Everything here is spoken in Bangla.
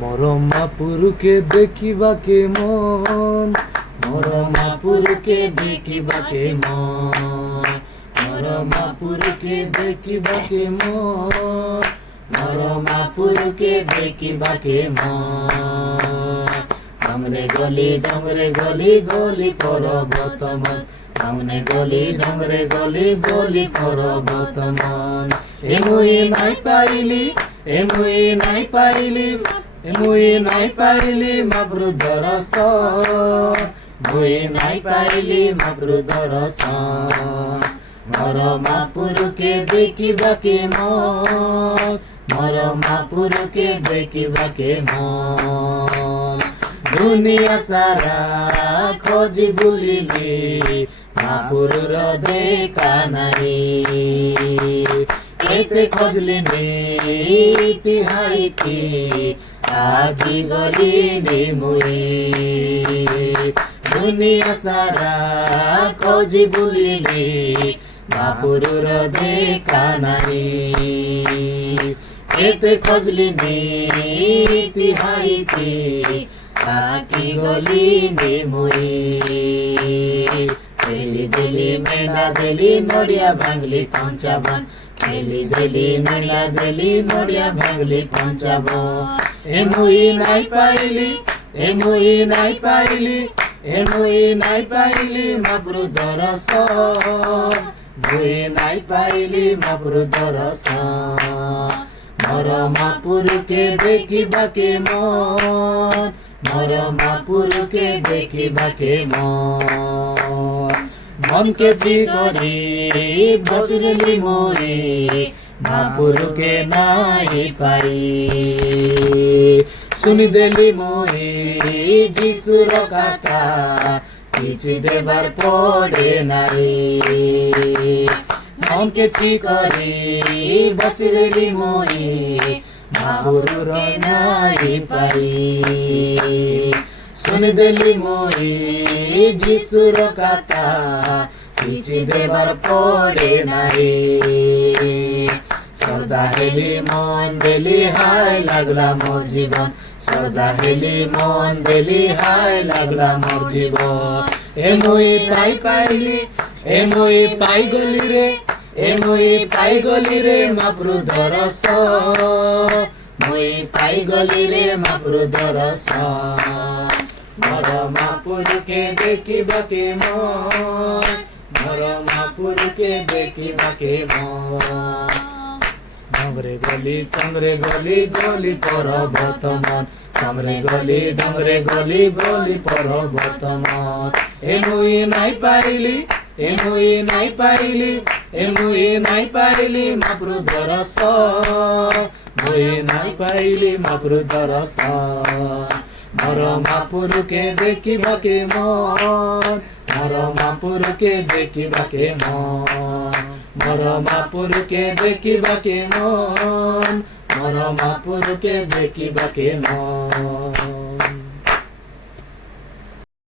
মরমাপুরকে দেখিবাকে মন, মরমাপুরকে দেখিবাকে মন, মরমাপুরকে দেখিবাকে মন, মরমাপুরকে দেখিবাকে মন। ডংরে গলি গলি পর্বত মন, ডংরে গলি গলি পর্বত মন। এমুই নাই পাইলি, এমুই নাই পাইলি, এমুই নাই পাইলি মাবৃত রস, মুই নাই পাইলি মাবৃত রস। মরমাপুরকে দেখিবাকে মন, মরমাপুরকে দেখিবাকে মন। দুনিয়া সারা খোঁজি বুলিলি, মাপুরর দেখা নাই। এতে খোঁজলি নীতি হাইতি, আজি গলি নি মুই। দুনিয়া সারা খোঁজি বুলিলি, মাপুরর দেখা নাই। এতে খোঁজলি নীতি হাইতি, আকি গলি নি মুই। ছেলি দিলি মেলা দিলি নড়িয়া ভাঙলি পঞ্চাবন, ছেলি দিলি মেলা দিলি নড়িয়া ভাঙলি পঞ্চাবন। এমুই নাই পাইলি, এমুই নাই পাইলি, এমুই নাই পাইলি মাবৃত রস, মুই নাই পাইলি মাবৃত রস। মরমাপুরকে দেখিবাকে মন, মরমাপুরকে দেখিবাকে মন। মনকে জি করি বসলি মরি, মাপুরকে নাই পাই। শুনি দেলি মই যিশুর কথা, কিছু দেবার পড়ে নাই। মনকে জি করি বসলি মই, মাপুর নাই পাই। শুনি দেলি মই যিশুর কথা, কিছু দেবার পড়ে নাই। শ্রদ্ধা হেলি মন দিলি হায় লাগলা মোর জীবন, শ্রদ্ধা হেলি মন দিলি হায় লাগলা মোর জীবন। এমুই পাই পাইলি, এমুই পাই গলি রে, এমুই পাই গলি রে মাবৃত রস, মুই পাই গলি রে মাবৃত রস। মরমাপুরকে দেখিবাকে মন, মরমাপুরকে দেখিবাকে মন। ডংরে গলি গলি পর্বত মন, ডংরে গলি গলি পর্বত মন। এমুই নাই পাইলি, এমুই নাই পাইলি, এমুই নাই পাইলি মাবৃত রস, মুই নাই পাইলি মাবৃত রস। মরমাপুরকে দেখিবাকে মন, মরমাপুরকে দেখিবাকে মন, মরমাপুরকে দেখিবাকে মন, মরমাপুরকে দেখিবাকে মন।